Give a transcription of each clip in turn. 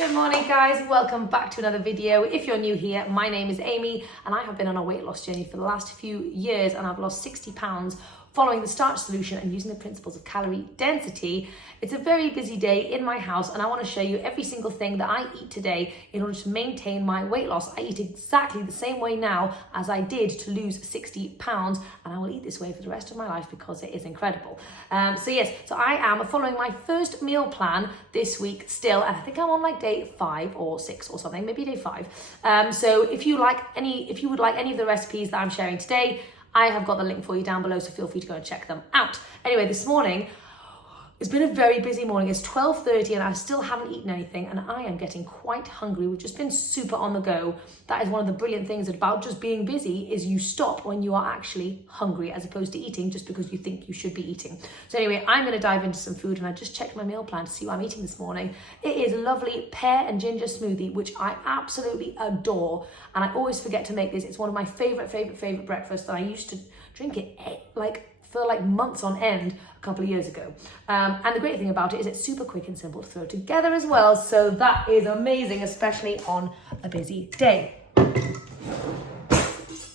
Good morning guys, welcome back to another video. If you're new here, my name is Amy and I have been on a weight loss journey for the last few years and I've lost 60 pounds following the Starch Solution and using the principles of calorie density. It's a very busy day in my house and I want to show you every single thing that I eat today in order to maintain my weight loss. I eat exactly the same way now as I did to lose 60 pounds and I will eat this way for the rest of my life because it is incredible. So I am following my first meal plan this week still, and I think I'm on like day 5 or 6 or something, maybe day 5. So if you would like any of the recipes that I'm sharing today, I have got the link for you down below, so feel free to go and check them out. Anyway, this morning, it's been a very busy morning. It's 12:30 and I still haven't eaten anything and I am getting quite hungry. We've just been super on the go. That is one of the brilliant things about just being busy is you stop when you are actually hungry as opposed to eating just because you think you should be eating. So anyway, I'm going to dive into some food and I just checked my meal plan to see what I'm eating this morning. It is a lovely pear and ginger smoothie, which I absolutely adore. And I always forget to make this. It's one of my favorite breakfasts that I used to drink it for months on end a couple of years ago. And the great thing about it is it's super quick and simple to throw together as well. So that is amazing, especially on a busy day.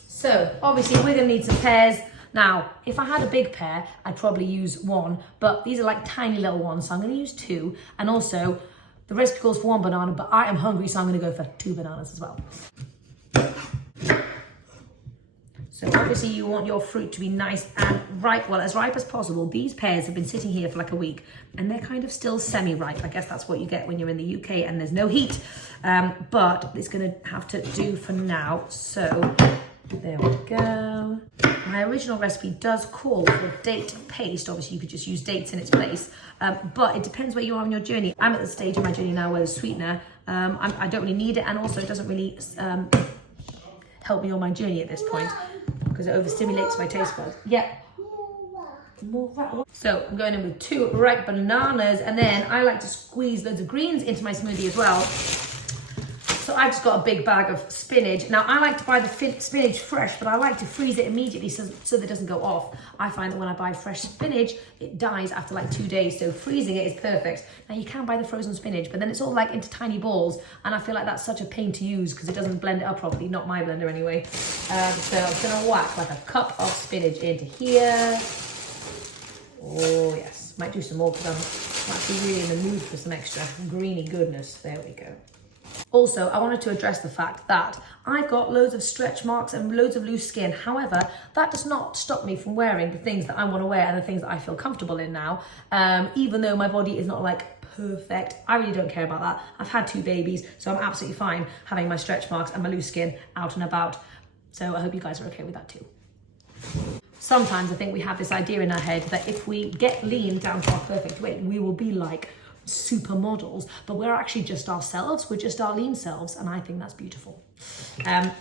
So obviously we're gonna need some pears. Now, if I had a big pear, I'd probably use 1, but these are like tiny little ones. So I'm gonna use 2. And also the recipe calls for 1 banana, but I am hungry, so I'm gonna go for 2 bananas as well. So obviously you want your fruit to be nice and ripe, well, as ripe as possible. These pears have been sitting here for like a week and they're kind of still semi-ripe. I guess that's what you get when you're in the UK and there's no heat, but it's gonna have to do for now. So there we go. My original recipe does call for date paste. Obviously you could just use dates in its place, but it depends where you are on your journey. I'm at the stage of my journey now where the sweetener, I don't really need it, and also it doesn't really help me on my journey at this point because it overstimulates my taste buds. Yeah. So I'm going in with 2 ripe bananas, and then I like to squeeze loads of greens into my smoothie as well. So I've just got a big bag of spinach. Now I like to buy the spinach fresh, but I like to freeze it immediately so that it doesn't go off. I find that when I buy fresh spinach, it dies after like 2 days. So freezing it is perfect. Now you can buy the frozen spinach, but then it's all like into tiny balls. And I feel like that's such a pain to use because it doesn't blend it up properly. Not my blender anyway. So I'm gonna whack like a cup of spinach into here. Oh yes, might do some more because I'm actually really in the mood for some extra greeny goodness. There we go. Also, I wanted to address the fact that I've got loads of stretch marks and loads of loose skin. However, that does not stop me from wearing the things that I want to wear and the things that I feel comfortable in now. Even though my body is not like perfect, I really don't care about that. I've had 2 babies, so I'm absolutely fine having my stretch marks and my loose skin out and about. So I hope you guys are okay with that too. Sometimes I think we have this idea in our head that if we get lean down to our perfect weight, we will be like supermodels, but we're actually just ourselves. We're just our lean selves, and I think that's beautiful.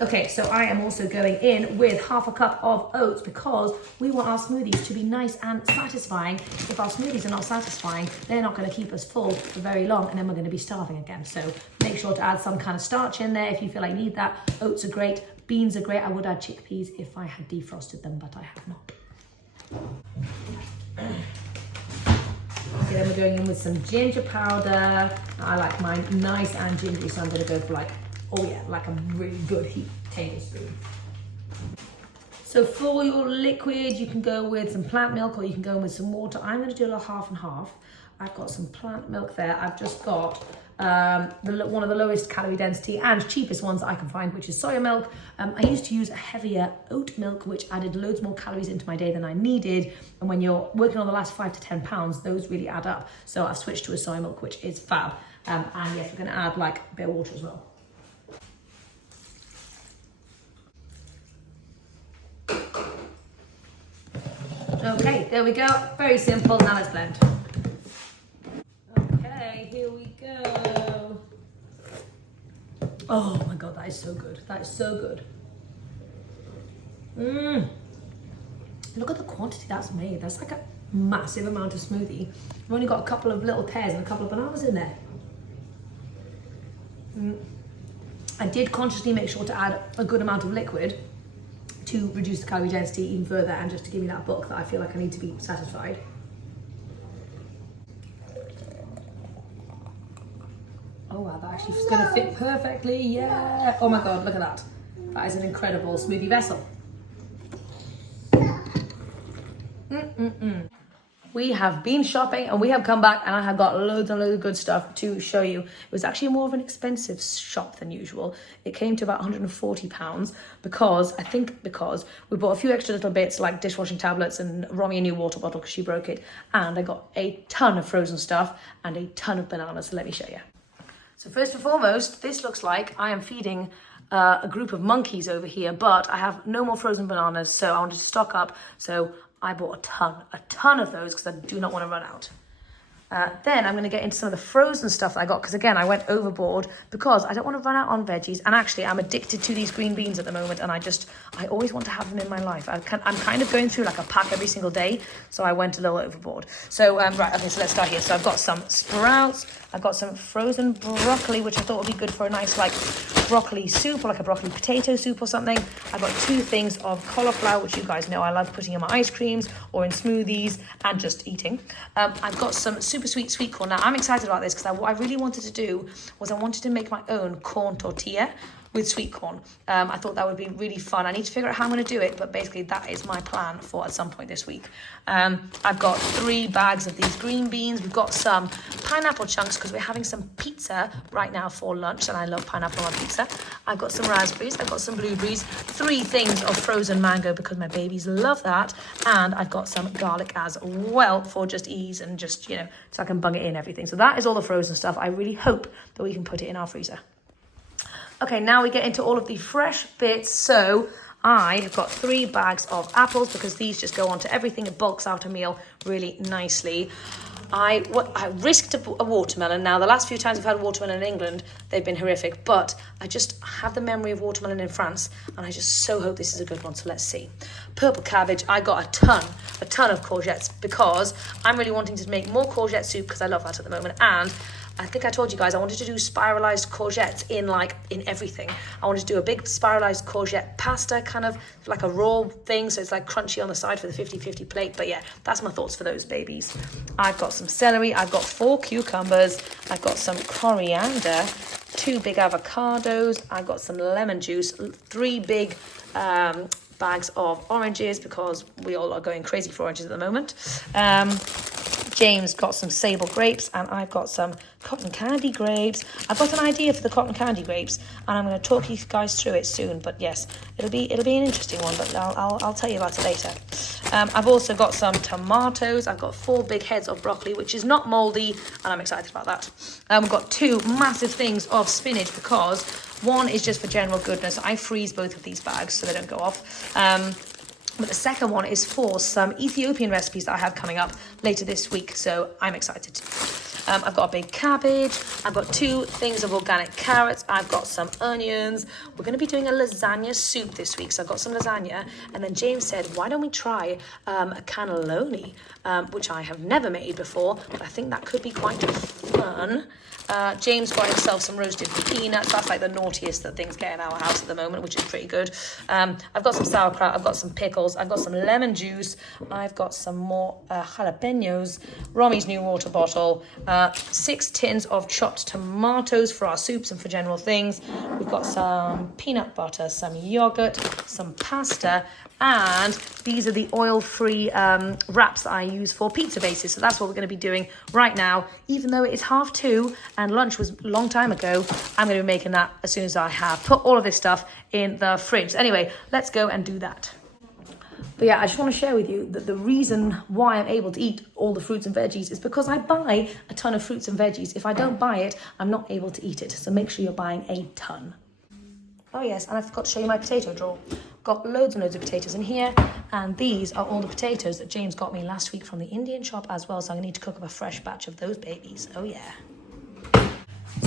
Okay, so I am also going in with 1/2 cup of oats because we want our smoothies to be nice and satisfying. If our smoothies are not satisfying, they're not going to keep us full for very long, and then we're going to be starving again. So make sure to add some kind of starch in there if you feel like you need that. Oats are great, beans are great. I would add chickpeas if I had defrosted them, but I have not. Okay, then we're going in with some ginger powder. I like mine nice and gingery, so I'm going to go for like a really good heaped tablespoon. So for your liquid, you can go with some plant milk or you can go in with some water. I'm going to do a little 50/50. I've got some plant milk there. I've just got one of the lowest calorie density and cheapest ones that I can find, which is soya milk. I used to use a heavier oat milk, which added loads more calories into my day than I needed. And when you're working on the last 5 to 10 pounds, those really add up. So I've switched to a soya milk, which is fab. And yes, we're going to add like a bit of water as well. Okay, there we go. Very simple. Now let's blend. Okay, here we go. Oh my God, that is so good. That is so good. Look at the quantity that's made. That's like a massive amount of smoothie. I've only got a couple of little pears and a couple of bananas in there. I did consciously make sure to add a good amount of liquid to reduce the calorie density even further and just to give me that bulk that I feel like I need to be satisfied. Oh wow. that. That actually is going to fit perfectly. Yeah. Oh my God, look at that. That is an incredible smoothie vessel. We have been shopping and we have come back and I have got loads and loads of good stuff to show you. It was actually more of an expensive shop than usual. It came to about £140 because we bought a few extra little bits like dishwashing tablets and Romy a new water bottle because she broke it. And I got a ton of frozen stuff and a ton of bananas. So let me show you. So first and foremost, this looks like I am feeding a group of monkeys over here, but I have no more frozen bananas, so I wanted to stock up. So I bought a ton of those because I do not want to run out. Then I'm going to get into some of the frozen stuff that I got because again I went overboard because I don't want to run out on veggies, and actually I'm addicted to these green beans at the moment, and I always want to have them in my life. I'm kind of going through like a pack every single day, so I went a little overboard. So right, okay, so let's start here. So I've got some sprouts, I've got some frozen broccoli, which I thought would be good for a nice like broccoli soup or like a broccoli potato soup or something. I've got 2 things of cauliflower, which you guys know I love putting in my ice creams or in smoothies and just eating. I've got some super sweet corn. Now I'm excited about this because what I really wanted to do was I wanted to make my own corn tortilla with sweet corn. I thought that would be really fun. I need to figure out how I'm going to do it, but basically that is my plan for at some point this week. I've got 3 bags of these green beans. We've got some pineapple chunks because we're having some pizza right now for lunch, and I love pineapple on pizza. I've got some raspberries, I've got some blueberries, 3 things of frozen mango because my babies love that, and I've got some garlic as well for just ease and just, you know, so I can bung it in everything. So that is all the frozen stuff. I really hope that we can put it in our freezer. Okay, now we get into all of the fresh bits. So I have got 3 bags of apples because these just go onto everything. It bulks out a meal really nicely. I risked a watermelon. Now, the last few times I've had watermelon in England, they've been horrific, but I just have the memory of watermelon in France, and I just so hope this is a good one, so let's see. Purple cabbage, I got a ton of courgettes because I'm really wanting to make more courgette soup because I love that at the moment, and I think I told you guys I wanted to do spiralized courgettes in everything. I wanted to do a big spiralized courgette pasta, kind of like a raw thing, so it's like crunchy on the side for the 50-50 plate. But yeah, that's my thoughts for those babies. I've got some celery, I've got 4 cucumbers, I've got some coriander, 2 big avocados, I've got some lemon juice, 3 big bags of oranges because we all are going crazy for oranges at the moment. James got some sable grapes, and I've got some cotton candy grapes. I've got an idea for the cotton candy grapes, and I'm going to talk you guys through it soon. But yes, it'll be an interesting one, but I'll tell you about it later. I've also got some tomatoes. I've got 4 big heads of broccoli, which is not moldy, and I'm excited about that. We've got 2 massive things of spinach because one is just for general goodness. I freeze both of these bags so they don't go off. But the second one is for some Ethiopian recipes that I have coming up later this week, so I'm excited. I've got a big cabbage, I've got 2 things of organic carrots, I've got some onions. We're going to be doing a lasagna soup this week, so I've got some lasagna, and then James said, why don't we try a cannelloni, which I have never made before, but I think that could be quite fun. James got himself some roasted peanuts. That's like the naughtiest that things get in our house at the moment, which is pretty good. I've got some sauerkraut, I've got some pickles, I've got some lemon juice, I've got some more jalapenos, Romy's new water bottle, 6 tins of chopped tomatoes for our soups and for general things. We've got some peanut butter, some yogurt, some pasta, and these are the oil-free wraps that I use for pizza bases. So that's what we're going to be doing right now. Even though it's 2:30 and lunch was a long time ago, I'm going to be making that as soon as I have put all of this stuff in the fridge. Anyway, let's go and do that. But yeah, I just want to share with you that the reason why I'm able to eat all the fruits and veggies is because I buy a ton of fruits and veggies. If I don't buy it, I'm not able to eat it. So make sure you're buying a ton. Oh yes, and I forgot to show you my potato drawer. Got loads and loads of potatoes in here, and these are all the potatoes that James got me last week from the Indian shop as well, so I'm going to need to cook up a fresh batch of those babies. Oh yeah.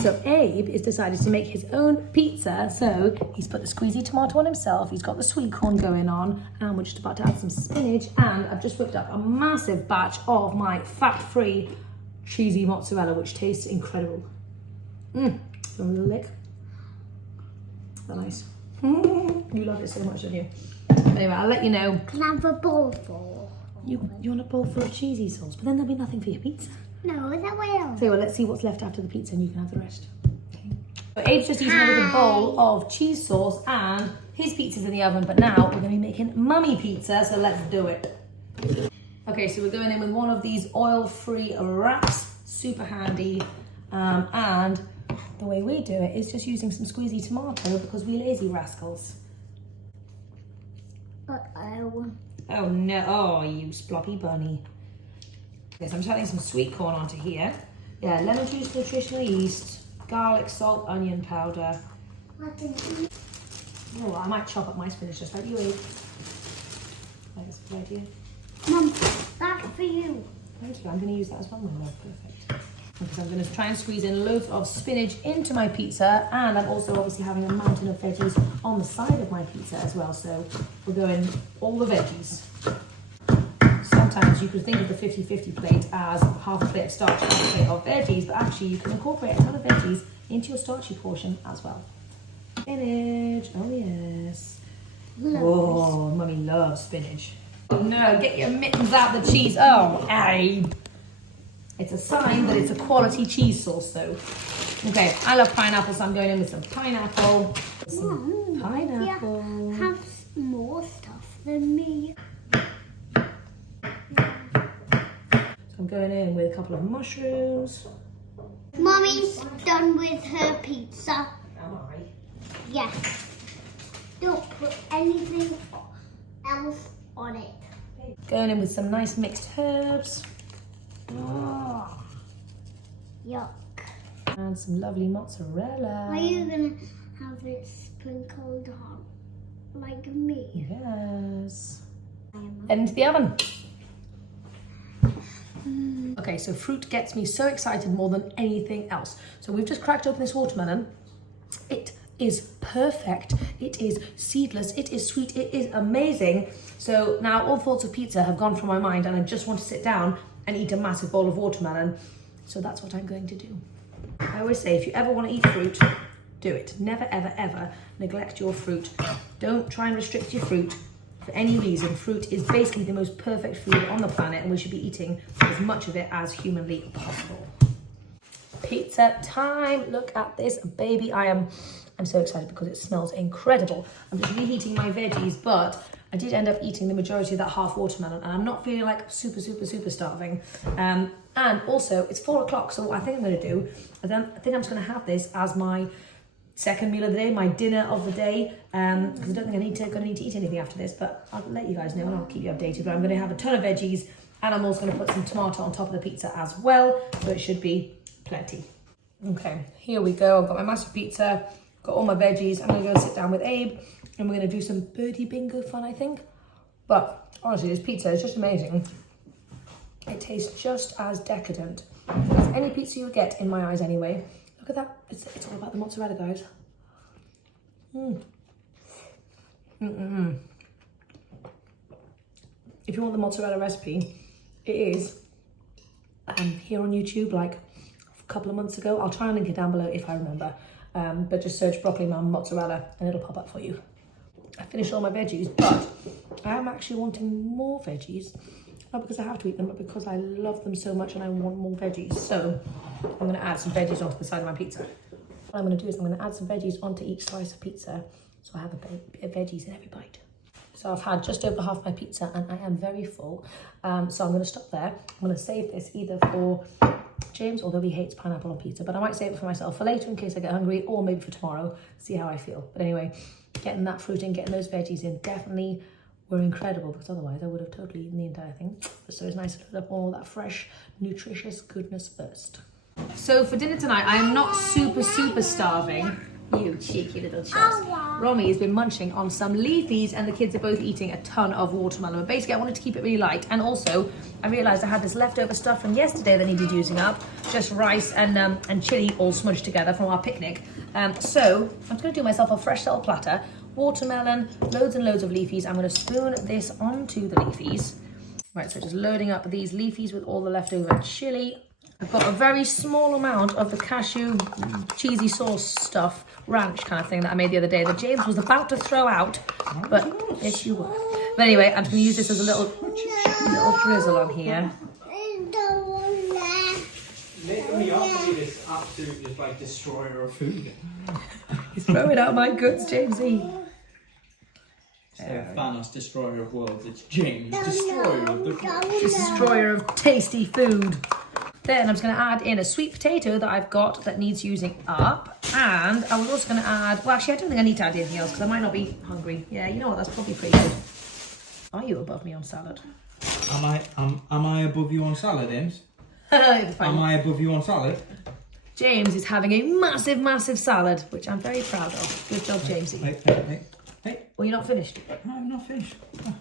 So Abe is decided to make his own pizza, so he's put the squeezy tomato on himself, he's got the sweet corn going on, and we're just about to add some spinach, and I've just whipped up a massive batch of my fat-free cheesy mozzarella, which tastes incredible. A little lick. That's nice. You love it so much, don't you? Anyway, I'll let you know. Can I have a bowl full? You want a bowl full of cheesy sauce, but then there'll be nothing for your pizza. No, that will. So well, let's see what's left after the pizza and you can have the rest. Okay. So Abe's just eating a little bowl of cheese sauce and his pizza's in the oven, but now we're gonna be making mummy pizza, so let's do it. Okay, so we're going in with one of these oil-free wraps, super handy, and the way we do it is just using some squeezy tomato because we lazy rascals. Oh no, oh you sploppy bunny. Yes, I'm just adding some sweet corn onto here. Yeah, lemon juice, nutritional yeast, garlic, salt, onion powder. Oh, I might chop up my spinach just like you ate. That's a good idea. Mum, that's for you. Thank you, I'm going to use that as well, my love. Perfect. Because I'm going to try and squeeze in loads of spinach into my pizza, and I'm also obviously having a mountain of veggies on the side of my pizza as well, so we're going all the veggies. Sometimes you could think of the 50-50 plate as half a plate of starch, half a plate of veggies, but actually you can incorporate a ton of veggies into your starchy portion as well. Spinach, oh yes. Oh, mummy loves spinach. Oh no, get your mittens out the cheese. Oh, Abe. It's a sign that it's a quality cheese sauce though. Okay, I love pineapple, so I'm going in with some pineapple. Some pineapple. Yeah, have more stuff than me. I'm going in with a couple of mushrooms. Mummy's done with her pizza. Am I? Yes. Don't put anything else on it. Going in with some nice mixed herbs. Oh. Yuck. And some lovely mozzarella. Are you gonna have it sprinkled on like me? Yes. Head into the oven. Okay, so fruit gets me so excited more than anything else. So we've just cracked open this watermelon. It is perfect. It is seedless. It is sweet. It is amazing. So now all thoughts of pizza have gone from my mind and I just want to sit down and eat a massive bowl of watermelon. So that's what I'm going to do. I always say, if you ever want to eat fruit, do it. Never, ever, ever neglect your fruit. Don't try and restrict your fruit for any reason. Fruit is basically the most perfect food on the planet and we should be eating as much of it as humanly possible. Pizza time. Look at this baby. I'm so excited because it smells incredible. I'm just reheating my veggies, but I did end up eating the majority of that half watermelon and I'm not feeling like super starving. And also it's 4 o'clock, so what I think I'm going to do, I think I'm just going to have this as my second meal of the day, my dinner of the day, because I don't think I'm going to need to eat anything after this, but I'll let you guys know and I'll keep you updated. But I'm going to have a ton of veggies and I'm also going to put some tomato on top of the pizza as well, so it should be plenty. Okay, here we go. I've got my massive pizza, got all my veggies. I'm going to go sit down with Abe and we're going to do some birdie bingo fun, I think. But honestly, this pizza is just amazing. It tastes just as decadent as any pizza you would get in my eyes anyway. Look at that. It's all about the mozzarella, guys. If you want the mozzarella recipe, it is here on YouTube like a couple of months ago. I'll try and link it down below if I remember. But just search broccoli mum mozzarella and it'll pop up for you. I finished all my veggies, but I am actually wanting more veggies. Not because I have to eat them, but because I love them so much and I want more veggies. So I'm going to add some veggies onto the side of my pizza. What I'm going to do is I'm going to add some veggies onto each slice of pizza, so I have a bit of veggies in every bite. So I've had just over half my pizza and I am very full. So I'm going to stop there. I'm going to save this either for James, although he hates pineapple on pizza, but I might save it for myself for later in case I get hungry, or maybe for tomorrow, see how I feel. But anyway, getting that fruit in, getting those veggies in definitely were incredible, because otherwise I would have totally eaten the entire thing. So it's nice to load up all that fresh, nutritious goodness first. So for dinner tonight, I am not super starving. You cheeky little chops. Romy has been munching on some leafies and the kids are both eating a ton of watermelon. But basically I wanted to keep it really light, and also I realised I had this leftover stuff from yesterday that needed using up, just rice and chilli all smudged together from our picnic. So I'm just going to do myself a fresh little platter. Watermelon, loads and loads of leafies. I'm going to spoon this onto the leafies. Right, so just loading up these leafies with all the leftover chili. I've got a very small amount of the cashew cheesy sauce stuff, ranch kind of thing that I made the other day that James was about to throw out, but yes you were. But anyway, I'm just going to use this as a little drizzle on here. this absolute just like destroyer of food. He's throwing out my goods, Jamesy. So Thanos, destroyer of worlds. It's James, destroyer of the world. Destroyer of tasty food. Then I'm just going to add in a sweet potato that I've got that needs using up. And I was also going to add, well, actually, I don't think I need to add anything else because I might not be hungry. Yeah, you know what? That's probably pretty good. Are you above me on salad? Am I above you on salad, James? It's fine. Am I above you on salad? James is having a massive, massive salad, which I'm very proud of. Good job, Jamesy. Hey. Well, you're not finished. No, I'm not finished. Oh.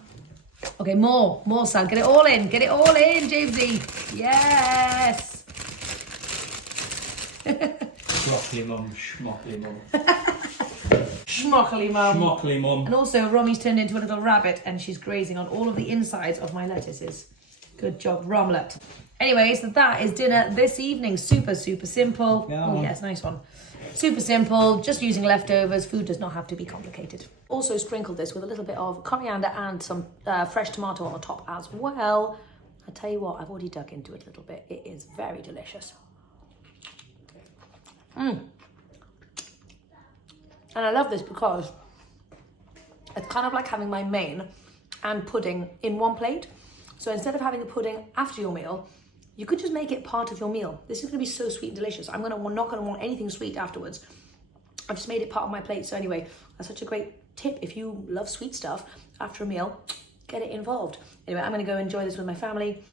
Okay, more salad. Get it all in. Get it all in, Jamesy. Yes. Broccoli mum, schmoccoli mum. Schmockly, mum. Schmoccoli mum. And also, Romy's turned into a little rabbit and she's grazing on all of the insides of my lettuces. Good job, Romlet. Anyway, so that is dinner this evening. Super, super simple. Yeah. Oh, yes, nice one. Super simple, just using leftovers. Food does not have to be complicated. Also sprinkled this with a little bit of coriander and some fresh tomato on the top as well. I tell you what, I've already dug into it a little bit. It is very delicious. And I love this because it's kind of like having my main and pudding in one plate. So instead of having a pudding after your meal, you could just make it part of your meal. This is going to be so sweet and delicious. I'm not going to want anything sweet afterwards. I've just made it part of my plate. So anyway, that's such a great tip. If you love sweet stuff after a meal, get it involved. Anyway, I'm going to go enjoy this with my family.